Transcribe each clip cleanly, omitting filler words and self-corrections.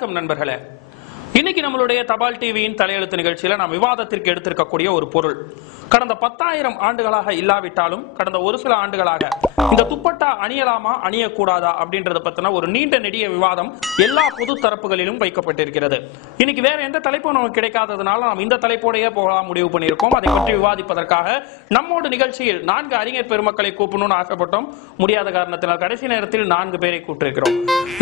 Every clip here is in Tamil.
வணக்கம் நண்பர்களே. இன்னைக்கு நம்மளுடைய தபால் டிவியின் தலையெழுத்து நிகழ்ச்சியில நாம் விவாதத்திற்கு எடுத்திருக்கக்கூடிய ஒரு பொருள், கடந்த 10,000 ஆண்டுகளாக இல்லாவிட்டாலும் கடந்த ஒரு சில ஆண்டுகளாக இந்த துப்பட்டா அணியலாமா அணியக்கூடாதா அப்படின்றத பத்தின ஒரு நீண்ட நெடிய விவாதம் எல்லா பொது தரப்புகளிலும் வைக்கப்பட்டிருக்கிறது. இன்னைக்கு வேற எந்த தலைப்பும் நமக்கு கிடைக்காததுனால நாம் இந்த தலைப்போடையே போகலாம் முடிவு பண்ணியிருக்கோம். அதை பற்றி விவாதிப்பதற்காக நம்மோடு நிகழ்ச்சியில் 4 அறிஞர் பெருமக்களை கூப்பணும்னு ஆசைப்பட்டோம். முடியாத காரணத்தினால் கடைசி நேரத்தில் 4 பேரை கூட்டிருக்கிறோம்.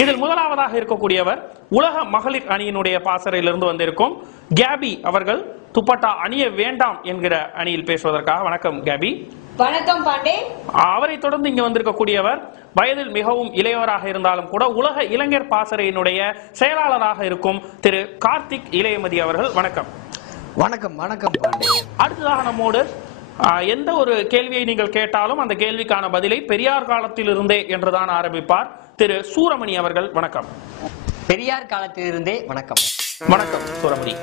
இதில் முதலாவதாக இருக்கக்கூடியவர் உலக மகளிர் அணியினுடைய பாசறையிலிருந்து வந்திருக்கும் கேபி அவர்கள். துப்பட்டா அணிய வேண்டாம் என்கிற அணியில் பேசுவதற்காக வணக்கம் கேபி. வணக்கம் பாண்டே. அவரை தொடர்ந்து இங்க வந்திருக்கக்கூடியவர் வயதில் மிகவும் இளையவராக இருந்தாலும் கூட உலக இளைஞர் பாசறையினுடைய செயலாளராக இருக்கும் திரு கார்த்திக் இளையமதி அவர்கள். வணக்கம். வணக்கம். வணக்கம் பாண்டே. அடுத்ததாக நம்மோடு எந்த ஒரு கேள்வியை நீங்கள் கேட்டாலும் அந்த கேள்விக்கான பதிலை பெரியார் காலத்தில் இருந்தே என்றுதான் ஆரம்பிப்பார் திரு சூரமணி அவர்கள். வணக்கம். பெரியார் காலத்திலிருந்தே வணக்கம். வணக்கம் சூரமணி.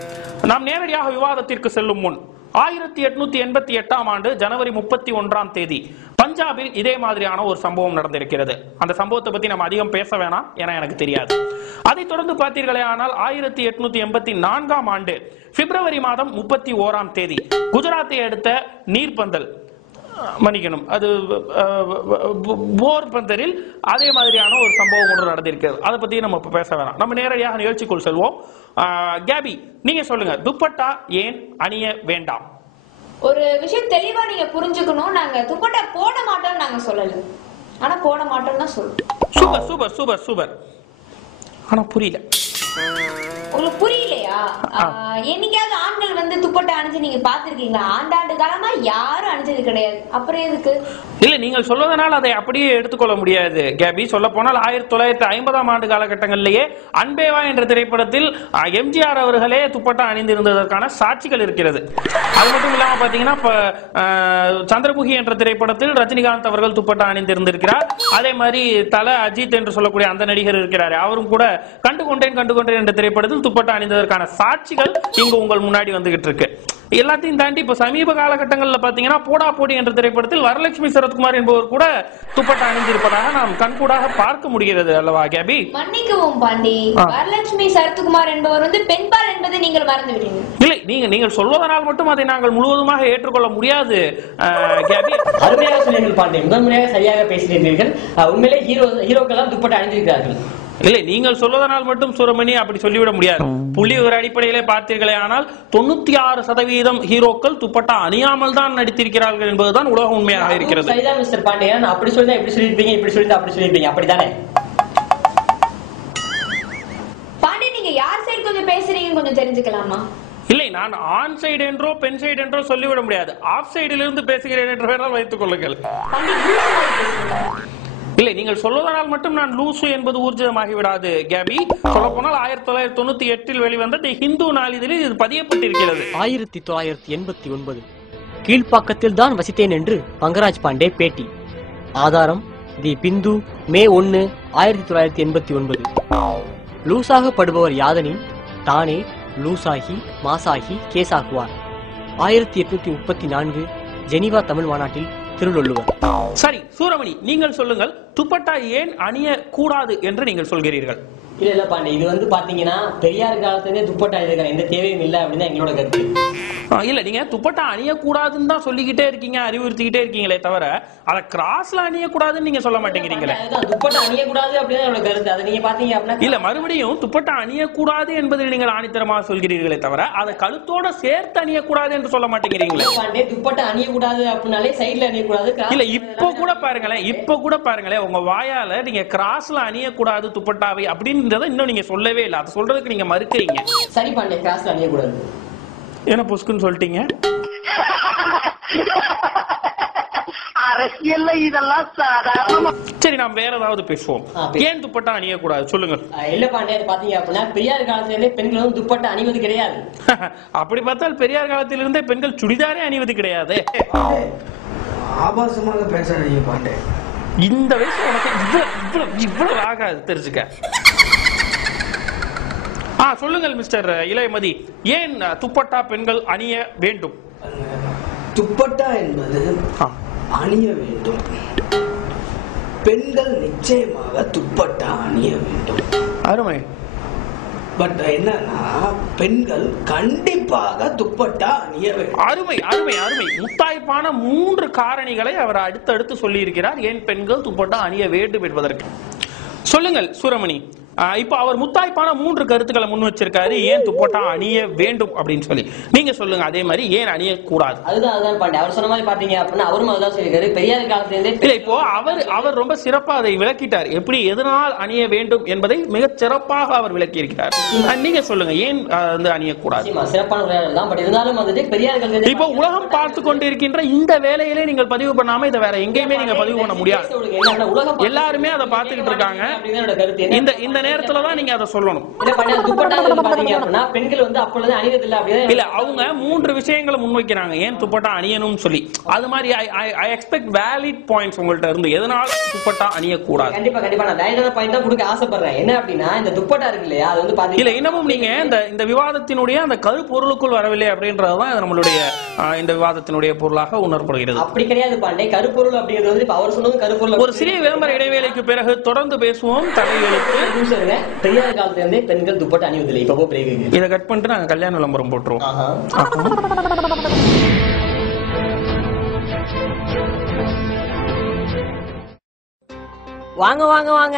நாம் நேரடியாக விவாதத்திற்கு செல்லும் முன் 1888ஆம் ஆண்டு ஜனவரி 31ஆம் தேதி பஞ்சாபில் இதே மாதிரியான ஒரு சம்பவம் நடந்திருக்கிறது. அந்த சம்பவத்தை பத்தி நம்ம அதிகம் பேச வேணாம், ஏன்னா எனக்கு தெரியாது. அதைத் தொடர்ந்து பார்த்தீர்களே ஆனால் 1884ஆம் ஆண்டு பிப்ரவரி மாதம் 31ஆம் தேதி குஜராத்தை அடுத்த நீர்பந்தல், மன்னிக்கணும், அது போர்பந்தரில் அதே மாதிரியான ஒரு சம்பவம் ஒன்று நடந்திருக்கிறது. அதை பத்தி நம்ம இப்ப பேச வேணாம். நம்ம நேரடியாக நிகழ்ச்சிக்குள் செல்வோம். கேபி, நீங்க சொல்லுங்க, துப்பட்டா ஏன் அணிய வேண்டாம்? ஒரு விஷயம் தெளிவா நீங்க புரிஞ்சுக்கணும். நாங்க துப்பட்டா போட மாட்டோம் நாங்க சொல்லல, ஆனா போட மாட்டோம் தான் சொல்றோம். Super super super super. ஆனா புரியல. உங்களுக்கு புரியலையா? என்னைக்காவது ஆண்கள் வந்து துப்பட்டா அணிஞ்சு நீங்க பாத்திருக்கீங்களா? ஆண்டாண்டு காலமா யாரும் அணிஞ்சது கிடையாது. அப்புறம் எதுக்கு? இல்ல, நீங்கள் சொல்வதனால் அதை அப்படியே எடுத்துக்கொள்ள முடியாது கேபி. சொல்ல போனால் 1950ஆம் ஆண்டு காலகட்டங்களிலேயே அன்பேவா என்ற திரைப்படத்தில் எம்ஜிஆர் அவர்களே துப்பட்டா அணிந்திருந்ததற்கான சாட்சிகள் இருக்கிறது. அது மட்டும் இல்லாம பாத்தீங்கன்னா சந்திரமுகி என்ற திரைப்படத்தில் ரஜினிகாந்த் அவர்கள் துப்பட்டா அணிந்திருந்திருக்கிறார். அதே மாதிரி தல அஜித் என்று சொல்லக்கூடிய அந்த நடிகர் இருக்கிறார், அவரும் கூட கண்டுகொண்டேன் என்ற திரைப்படத்தில் துப்பட்டா அணிந்ததற்கான சாட்சிகள் இங்கு உங்கள் முன்னாடி வந்துகிட்டு இருக்கு. எல்லாத்தையும் தாண்டி இப்ப சமீப காலகட்டங்களில் பாத்தீங்கன்னா போடா போடி என்ற திரைப்படத்தில் வரலட்சுமி சரத்குமார் என்பவர் கூட துப்பட்டா அணிந்திருப்பதாக நாம் கண்கூடாக பார்க்க முடிகிறது அல்லவா கேபி? மன்னிக்கவும் பாண்டி, வரலட்சுமி சரத்குமார் என்பவர் வந்து பெண்பால் என்பதை நீங்கள் மறந்து விட்டீங்க. இல்லை, நீங்கள் சொல்வதனால் மட்டும் அதை நாங்கள் முழுவதுமாக ஏற்றுக்கொள்ள முடியாது கேபி. அருமையாக சொன்னீர்கள் பாண்டே, முதல் முறையாக சரியாக பேசினீர்கள். உண்மையிலே ஹீரோக்கெல்லாம் துப்பட்டா அணிந்திருக்கிறார்கள். இல்லை, நீங்கள் சொல்வதனால் மட்டும் சூரமணி அப்படி சொல்லிவிட முடியாது. புள்ளி ஒரு அடிப்படையிலே பார்த்தீர்களே ஆனால் 96% ஹீரோக்கள் துப்பட்டா அணியாமல் தான் நடித்திருக்கிறார்கள் என்பதுதான் உலக உண்மையாக இருக்கிறது. சரிதான் மிஸ்டர் பாண்டே, அப்படி சொல்லிதான் எப்படி சொல்லிருப்பீங்க, இப்படி சொல்லிதான் அப்படி சொல்லிருப்பீங்க, அப்படித்தானே? பாண்டி, நீங்க யார் சைடு கொஞ்சம் பேசுறீங்கன்னு கொஞ்சம் தெரிஞ்சுக்கலாமா? இல்லை, நான் ஆன் சைடு என்றோ பெண் சைடு என்றோ சொல்லிவிட முடியாது. ஆஃப் சைடில் இருந்து பேசுகிறேன் என்று வேணால் வைத்துக் கொள்ளுங்கள். இல்லை, நீங்கள் சொல்வதனால் மட்டும் நான் லூசு என்பது ஊர்ஜிதமாகி விடாது கேபி. சொல்ல போனால் 1998 வெளிவந்த தி ஹிந்து நாளிதழில் இது பதியப்பட்டிருக்கிறது. 1989 கீழ்ப்பாக்கத்தில் தான் வசித்தேன் என்று பங்கராஜ் பாண்டே பேட்டி. ஆதாரம் தி பிந்து, மே 1, 1989. லூசாக படுபவர் யாதனின் தானே லூசாகி மாசாகி கேசாகுவார். 1834 ஜெனீவா தமிழ் மாநாட்டில் திருவள்ளுவர். சரி சூரமணி, நீங்கள் சொல்லுங்கள், துப்பட்டா ஏன் அணிய கூடாது என்று நீங்கள் சொல்கிறீர்கள்? இல்ல பாண்டி, இது வந்து பாத்தீங்கன்னா பெரியார் காலத்திலே துப்பட்டா அணிந்திருக்காங்க, எந்த தேவையும் இல்லை அப்படின்னு எங்களோட கருத்து. இல்ல, நீங்க துப்பட்டா அணியக்கூடாதுன்னு தான் சொல்லிக்கிட்டே இருக்கீங்க, அறிவுறுத்திக்கிட்டே இருக்கீங்களே தவிர அதை கிராஸ்ல அணியக்கூடாதுன்னு நீங்க சொல்ல மாட்டேங்கிறீங்களே. துப்பட்டா அணியக்கூடாது அப்படின்னு என்னோட கருத்து. அதை நீங்க பாத்தீங்க அப்படின்னா இல்ல, மறுபடியும் துப்பட்டா அணியக்கூடாது என்பதில் நீங்கள் ஆணித்தரமாக சொல்கிறீர்களே தவிர அதை கழுத்தோட சேர்த்து அணியக்கூடாது என்று சொல்ல மாட்டேங்கிறீங்களே. பாண்டே, துப்பட்டா அணியக்கூடாது அப்படின்னாலே சைட்ல அணியக்கூடாது. இல்ல, இப்ப கூட பாருங்களேன் உங்க வாயால நீங்க கிராஸ்ல அணியக்கூடாது துப்பட்டாவை அப்படின்றத இன்னும் நீங்க சொல்லவே இல்லை. அதை சொல்றதுக்கு நீங்க மறுக்கிறீங்க. சரி பாண்டே, கிராஸ்ல அணியக்கூடாது. என்ன புஸ்குன்னு சொல்லிட்டீங்க? அரசியல்ல இதெல்லாம் சாதாரண. சரி, நாம் வேற ஏதாவது பேசுவோம். ஏன் துப்பட்டா அணியக்கூடாது சொல்லுங்க. இல்ல பாண்டே, பாத்தீங்க அப்படின்னா பெரியார் காலத்திலே பெண்கள் வந்து துப்பட்டா அணிவது கிடையாது. அப்படி பார்த்தால் பெரியார் காலத்திலிருந்தே பெண்கள் சுடிதாரே அணிவது கிடையாது. ஆபாசமாக பேசாதீங்க பாண்டே. இந்த வயசு உனக்கு இவ்வளவு ஆகாது, தெரிஞ்சுக்க. சொல்லுங்கள் மிஸ்டர் இளையமதி, ஏன் துப்பட்டா பெண்கள் அணிய வேண்டும்? துப்பட்டா என்பது அணிய வேண்டும். பெண்கள் நிச்சயமாக துப்பட்டா அணிய வேண்டும். அருமை. பட் என்னன்னா பெண்கள் கண்டிப்பாக துப்பட்டா அணிய வேண்டும். அருமை அருமை அருமை. முத்தாய்ப்பான 3 காரணிகளை அவர் அடுத்தடுத்து சொல்லி இருக்கிறார் ஏன் பெண்கள் துப்பட்டா அணிய வேண்டும் என்பதற்கு. சொல்லுங்கள் சூரமணி, இப்ப அவர் முத்தாய்ப்பான 3 கருத்துக்களை முன் வச்சிருக்காரு ஏன் துப்பட்டா அணிய வேண்டும் அப்படின்னு சொல்லி. நீங்க சொல்லுங்க அதே மாதிரி ஏன் அணிய கூடாது. அதுதான் பாண்டி அவர் சொன்ன மாதிரி பாத்தீங்க அப்படின்னா அவரும் அதுதான் சொல்லிருக்காரு. பெரியார் காலத்திலிருந்தே இல்ல, இப்போ அவர் ரொம்ப சிறப்பா அதை விளக்கிட்டார் எப்படி எதனால் அணிய வேண்டும் என்பதை மிக சிறப்பாக அவர் விளக்கி இருக்கிறார். நீங்க சொல்லுங்க ஏன் வந்து அணியக்கூடாது. சிறப்பான உரையாடல் தான். பட் இருந்தாலும் வந்துட்டு பெரியார் காலத்திலிருந்தே இப்போ உலகம் பார்த்து கொண்டிருக்கின்ற இந்த வேலையிலே நீங்கள் பதிவு பண்ணாம இதை வேற எங்கேயுமே நீங்க பதிவு பண்ண முடியாது. எல்லாருமே அதை பார்த்துக்கிட்டு இருக்காங்க. இந்த நேரத்துல தான் நீங்க அதை சொல்லணும். பெண்கள் வந்து அப்பொழுது அணிவது இல்ல, அவங்க 3 விஷயங்களை முன்வைக்கிறாங்க ஏன் துப்பட்டா அணியணும்னு சொல்லி. அது மாதிரி ஐ எக்ஸ்பெக்ட் வேலிட் பாயிண்ட்ஸ் உங்கள்ட்ட இருந்து எதனால் துப்பட்டா அணிய கூடாது. கண்டிப்பா கண்டிப்பா நான் வேலிடான பாயிண்ட் தான் கொடுக்க ஆசைப்படுறேன். என்ன அப்படின்னா இந்த துப்பட்டா இருக்கு இல்லையா, அது வந்து பாத்தீங்க இல்ல இன்னமும் நீங்க இந்த விவாதத்தினுடைய அந்த கருப்பொருளுக்குள் வரவில்லை அப்படின்றதுதான் நம்மளுடைய இந்த விவாதத்தினுடைய பொருளாக உணரப்படுகிறது. அப்படி கிடையாது பாண்டே. கருப்பொருள் அப்படிங்கிறது வந்து அவர் சொன்னது கருப்பொருள். ஒரு சிறிய விளம்பர இடைவேளைக்கு பிறகு தொடர்ந்து பேசுவோம். தலையெழுத்து பெரியார் காலத்துல இருந்தே பெண்கள் துப்பட்டா அணிவதில்லை. இப்போ பிரேக் இதை கட் பண்ணிட்டு நாங்க கல்யாண விளம்பரம் போட்டுருவோம். வாங்க வாங்க வாங்க.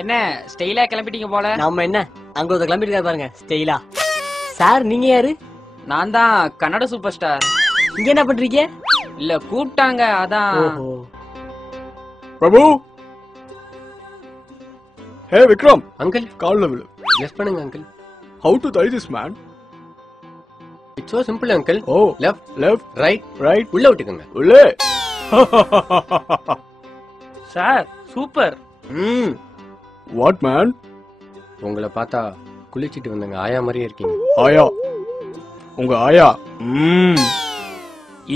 என்ன ஸ்டைலா கிளம்பிட்டீங்க போல. நம்ம என்ன அங்க ஒரு கிளம்பிட்டு பாருங்க ஸ்டைலா. சார் நீங்க யாரு? நான் தான் கன்னட சூப்பர் ஸ்டார். இங்க என்ன பண்றீங்க? இல்ல கூப்பிட்டாங்க அதான். பிரபு. Hey Vikram. அங்கிள் கால்ல விழு. லெஃப்ட் பண்ணுங்க uncle. How to tie this man? It's so simple uncle. Oh, left, right. உள்ள விட்டுக்கங்க. உள்ளே. Sir super. What man? உங்களை பார்த்தா குளிச்சிட்டு வந்தங்க ஆயா மாதிரியே இருக்கீங்க. ஆயா. உங்க ஆயா.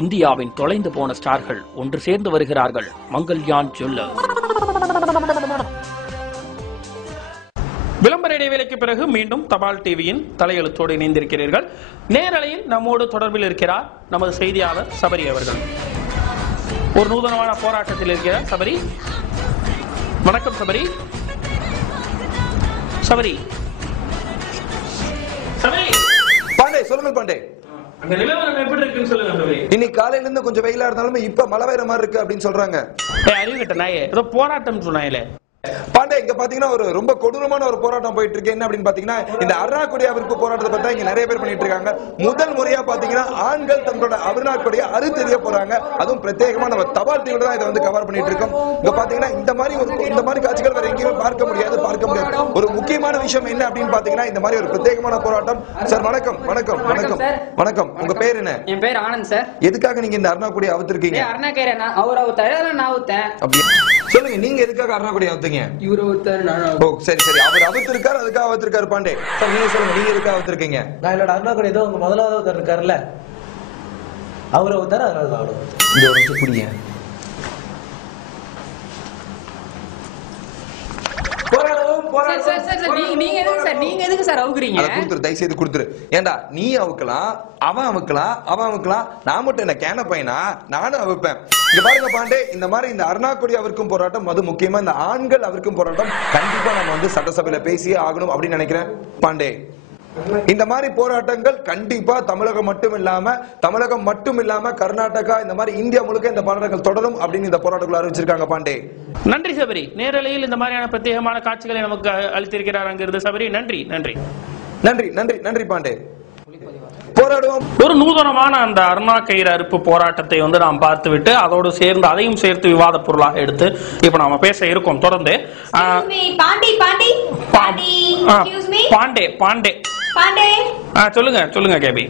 இந்தியாவின் தொலைந்து போன ஸ்டார்கள் ஒன்று சேர்ந்து வருகிறார்கள். மங்கள்யான் ஜுவல்லர்ஸ். விளம்பர இடைவேளைக்கு பிறகு மீண்டும் தபால் டிவியின் தலையெழுத்தோடு இணைந்திருக்கிறீர்கள். நேரலையில் நம்மோடு தொடர்பில் இருக்கிறார் நமது செய்தியாளர் சபரி அவர்கள். ஒரு நூதனமான போராட்டத்தில் இருக்கிறார் சபரி. வணக்கம் சபரி. சபரி சபரி பாண்டே சொல்லுங்க பாண்டே. அங்க நிலவரம் எப்படி இருக்குன்னு சொல்லுங்க சபரி. இன்னைக்கு காலையில இருந்து கொஞ்சம் வெயிலா இருந்தாலும் இப்ப மழை பெய்யற மாதிரி இருக்கு அப்படின்னு சொல்றாங்க. அறிவு கட்ட நாயே ஏதோ போராட்டம் சொன்னாயிலே. பாண்டே இங்க பாத்தீங்கன்னா ஒரு ரொம்ப கொடூரமான ஒரு போராட்டம் போயிட்டு இருக்கு. என்ன அப்படின்னு பாத்தீங்கன்னா இந்த அருணாக்கொடியா விருப்பு போராட்டத்தை பத்தி இங்க நிறைய பேர் பண்ணிட்டு இருக்காங்க. முதல் முறையா பாத்தீங்கன்னா ஆண்கள் தங்களோட அருணாக்கொடியை அறுத்தெறிய போறாங்க. அதுவும் பிரத்யேகமா நம்ம தபால் டிவில தான் இதை வந்து கவர் பண்ணிட்டு இருக்கோம். இங்க பாத்தீங்கன்னா இந்த மாதிரி காட்சிகள் வேற எங்கேயுமே பார்க்க முடியாது. ஒரு முக்கியமான விஷயம் என்ன அப்படின்னு பாத்தீங்கன்னா இந்த மாதிரி ஒரு பிரத்யேகமான போராட்டம். சார் வணக்கம். வணக்கம் வணக்கம் வணக்கம். உங்க பேர் என்ன? என் பேர் ஆனந்த் சார். எதுக்காக நீங்க இந்த அருணாக்கொடியை அவுத்திருக்கீங்க? அருணாக்கரை அவர் அவுத்தாரு, நான் அவுத்தேன். சொல்லுங்க நீங்க எதுக்காக அருணாக்கொடியை அவுத்தீங்க? இவரு அவுத்தாரு, நான். ஓ சரி சரி. அவர் அவுத்திருக்காரு, அதுக்காக அவுத்திருக்காரு. பாண்டே சார் நீங்க சொல்லுங்க நீங்க எதுக்காக அவுத்திருக்கீங்க? நான் என்னோட அருணாக்கொடி ஏதோ உங்க முதலாவது ஒருத்தர் இருக்காருல்ல அவரை ஒருத்தர் அதனால தான் இந்த ஒரு நிமிஷம் புரியுங்க. நீங்க எதுக்கு சார் அவுக்குறீங்க? தயவு செய்து கொடுத்துரு. ஏண்டா நீ அவுக்கலாம், அவன் அவுக்கலாம். நான் மட்டும் என்ன கேன பையனா? நானும் அவுப்பேன். இங்க பாருங்க பாண்டே, இந்த மாதிரி இந்த அருணாக்கொடி அவருக்கும் போராட்டம், அது முக்கியமா இந்த ஆண்கள் அவருக்கும் போராட்டம் கண்டிப்பா நம்ம வந்து சட்டசபையில பேசியே ஆகணும் அப்படின்னு நினைக்கிறேன். பாண்டே இந்த மாதிரி போராட்டங்கள் கண்டிப்பா தமிழகம் மட்டும் இல்லாம கர்நாடகா இந்த மாதிரி இந்தியா முழுக்க இந்த போராட்டங்கள் தொடரும் அப்படின்னு இந்த போராட்டங்கள் அறிவிச்சிருக்காங்க. பாண்டே நன்றி சபரி. நேரலையில் இந்த மாதிரியான பிரத்யேகமான காட்சிகளை நமக்கு அளித்திருக்கிறார் அங்கிருந்து சபரி. நன்றி நன்றி நன்றி நன்றி நன்றி பாண்டே. போராடுவோம். ஒரு நூதனமான அந்த அருணா கயிறு அறுப்பு போராட்டத்தை வந்து நாம் பார்த்துவிட்டு அதோடு சேர்ந்து அதையும் சேர்த்து விவாத பொருளாக எடுத்து இப்ப நாம பேச இருக்கோம். தொடர்ந்து பாண்டே சொல்லுங்க கேபி.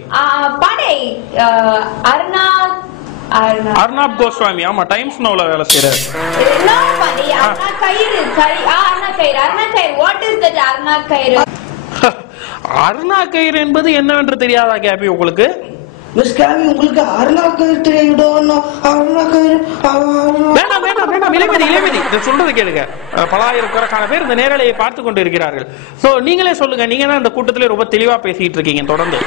அர்ணாப் கோஸ்வாமி. ஆமா டைம்ஸ் நோல வேலை செய்யறாரு. அருணா கயிறு என்பது என்னவென்று தெரியாதா கேபி உங்களுக்கு? உங்களுக்கு அருணாக்கயிறு தெரியும். வேண்டாம் இளமதி சொல்றது கேளுங்க. பலாயிரக்கணக்கான பேர் இந்த நேரலையை பார்த்து கொண்டு இருக்கிறார்கள். சோ நீங்களே சொல்லுங்க. நீங்க தான் இந்த கூட்டத்திலே ரொம்ப தெளிவா பேசிட்டு இருக்கீங்க. தொடர்ந்து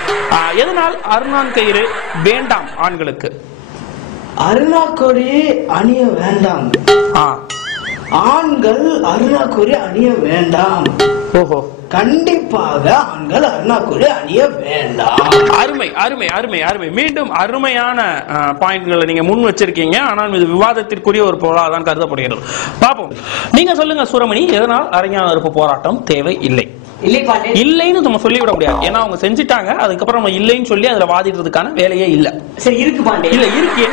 எதனால் அருணான் கயிறு வேண்டாம் ஆண்களுக்கு? அருணாக்கொடி அணிய வேண்டாம். ஆண்கள் அருணாக்கொடி அணிய வேண்டாம். ஓஹோ, கண்டிப்பாக ஆண்கள் அருணாக்குழி அணிய வேண்டாம். அருமை அருமை அருமை அருமை. மீண்டும் அருமையான பாயிண்ட்களை நீங்க முன் வச்சிருக்கீங்க. ஆனால் இது விவாதத்திற்குரிய ஒரு பொருளாக தான் கருதப்படுகிறது. பாப்போம், நீங்க சொல்லுங்க சூரமணி, எதனால் அரைஞான அறுப்பு போராட்டம் தேவை இல்லை? இல்லை பாண்டே, இல்லைன்னு நம்ம சொல்லிவிட முடியாது. ஏன்னா அவங்க செஞ்சுட்டாங்க, அதுக்கப்புறம் நம்ம இல்லைன்னு சொல்லி அதுல வாதிடுறதுக்கான வேலையே இல்ல. சரி இருக்கு பாண்டே. இல்ல இருக்கு,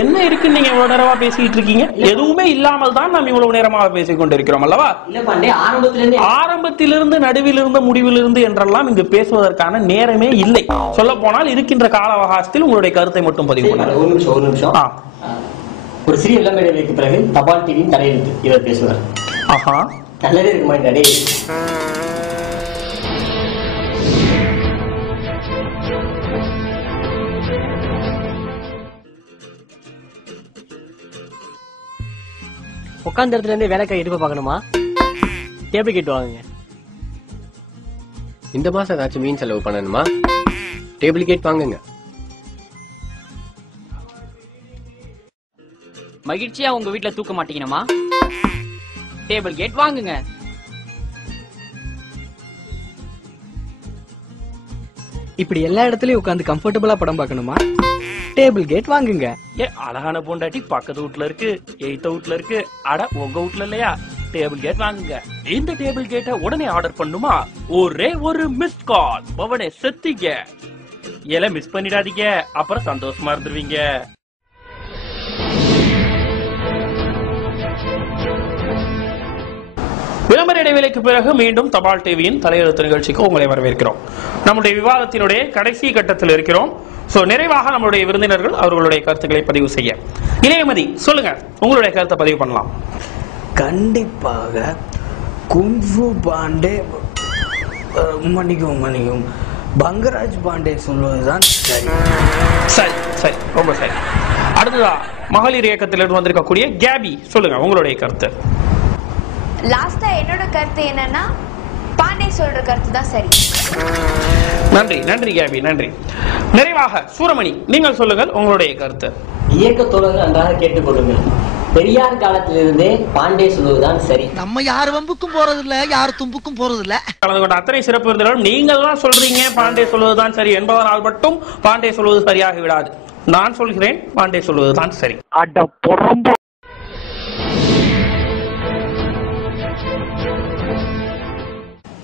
என்ன இருக்கு நீங்க இவ்வளவு நேரமா பேசிட்டு இருக்கீங்க? எதுவுமே இல்லாமல் தான் நாம் இவ்வளவு நேரமாக பேசிக் கொண்டிருக்கிறோம் அல்லவா? இல்ல பாண்டே, ஆரம்பத்திலிருந்து நடுவிலிருந்து முடிவிலிருந்து என்றெல்லாம் இங்கு பேசுவதற்கான நேரமே இல்லை. சொல்ல போனால் இருக்கின்ற கால அவகாசத்தில் உங்களுடைய கருத்தை மட்டும் பதிவு பண்ணுங்க. ஒரு நிமிஷம். ஒரு சிறிய விளம்பர இடைவெளிக்கு பிறகு தபால் டிவியின் தலையெழுத்து இவர் பேசுவார். ஆஹா, நல்லதே இருக்கு மாட்டே. உட்கார்ந்த இடத்துல இருந்து வேலைக்காய் எடுப்ப பார்க்கணுமா? டேபிள் கேட் வாங்குங்க. இந்த மாசம் ஏதாச்சும் மீன் செலவு பண்ணணுமா? டேபிள் கேட் வாங்குங்க. மகிழ்ச்சியா உங்க வீட்டுல தூக்க மாட்டீங்கணுமா? டேபிள் கேட் வாங்குங்க. இப்படி எல்லா இடத்துலயும் உட்கார்ந்து கம்ஃபர்டபுளா படம் பார்க்கணுமா? டேபிள் கேட் வாங்குங்க. அழகான பொண்டாட்டி பக்கத்து வீட்டுல இருக்கு, எய்த்த வீட்டுல இருக்கு, அட உங்க வீட்டுல இல்லையா? டேபிள் கேட் வாங்குங்க. இந்த டேபிள் கேட்டை உடனே ஆர்டர் பண்ணுமா? ஒரே ஒரு மிஸ் கால், உடனே செத்தீங்க. எல்லாம் மிஸ் பண்ணிடாதீங்க, அப்புறம் சந்தோஷமா இருந்துருவீங்க. விளம்பர இடைவேளைக்கு பிறகு மீண்டும் தபால் டிவியின் தலையெழுத்து நிகழ்ச்சிக்கு உங்களை வரவேற்கிறோம். நம்முடைய விவாதத்தினுடைய கடைசி கட்டத்தில் இருக்கிறோம். நிறைவாக நம்மளுடைய விருந்தினர்கள் அவர்களுடைய கருத்துக்களை பதிவு செய்ய. இளையமதி, சொல்லுங்க, உங்களுடைய கருத்தை பதிவு பண்ணலாம். கண்டிப்பாக குங்ஃபு பாண்டே, மன்னிக்கும், பங்கராஜ் பாண்டே சொல்வதுதான் சரி. சரி சரி, ரொம்ப சரி. அடுத்ததா மகளிர் இயக்கத்திலிருந்து வந்திருக்கக்கூடிய கேபி, சொல்லுங்க உங்களுடைய கருத்து. லாஸ்டா என்னோட கருத்து என்னன்னா, பாண்டே சொல்ற கருத்து தான் சரி. நன்றி நன்றி கேபி, நன்றி. நிறைவாக சூரமணி, நீங்கள் சொல்லுங்கள் உங்களுடைய கருத்து. இயக்க தோழர்கள் நன்றாக கேட்டுக்கொள்ளுங்கள். பெரியார் காலத்திலிருந்தே பாண்டே சொல்வதுதான் சரி. நம்ம யார் வம்புக்கும் போறது இல்ல, யார் தும்புக்கும் போறது இல்ல. கலந்து கொண்ட அத்தனை சிறப்பு விருந்தினரும் நீங்கள் தான் சொல்றீங்க பாண்டே சொல்வதுதான் சரி என்பதனால் மட்டும் பாண்டே சொல்வது சரியாகி விடாது. நான் சொல்கிறேன், பாண்டே சொல்வதுதான் சரி.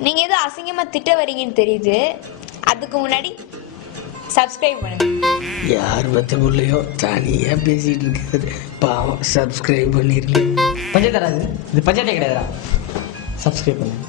நீங்க ஏதோ அசிங்கமா திட்ட வரீங்கன்னு தெரியுது. அதுக்கு முன்னாடி சப்ஸ்கிரைப் பண்ணுங்க. யார் பத்தமுள்ளையோ தனியா பேசிட்டு இருக்காரு, பாவம். சப்ஸ்கிரைப் பண்ணிருக்கேன். பஞ்சாயத்து இது பஞ்சாயத்தே கிடையாதுடா. சப்ஸ்கிரைப் பண்ணுங்க.